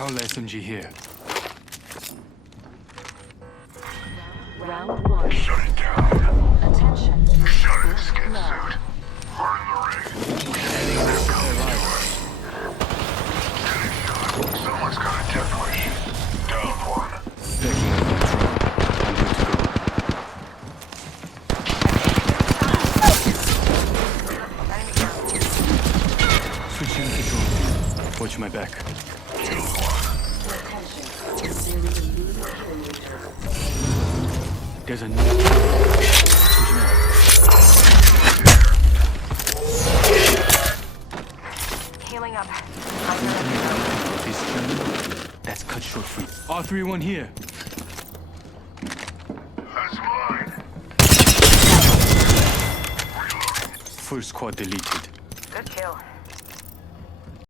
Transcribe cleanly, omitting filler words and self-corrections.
Prowler SMG here. Round one. Shut it down. Attention. Shut it, skin suit. Hard in the ring. They're coming to us. Good shot. Someone's got a death wish. Down one. Backing up my drone. I'm good to go. Switching to drone. Watch my back. Killed one. There's a new... Switching out. Healing up. This turn. That's cut short free. R31 here. That's mine. Full squad deleted. Good kill.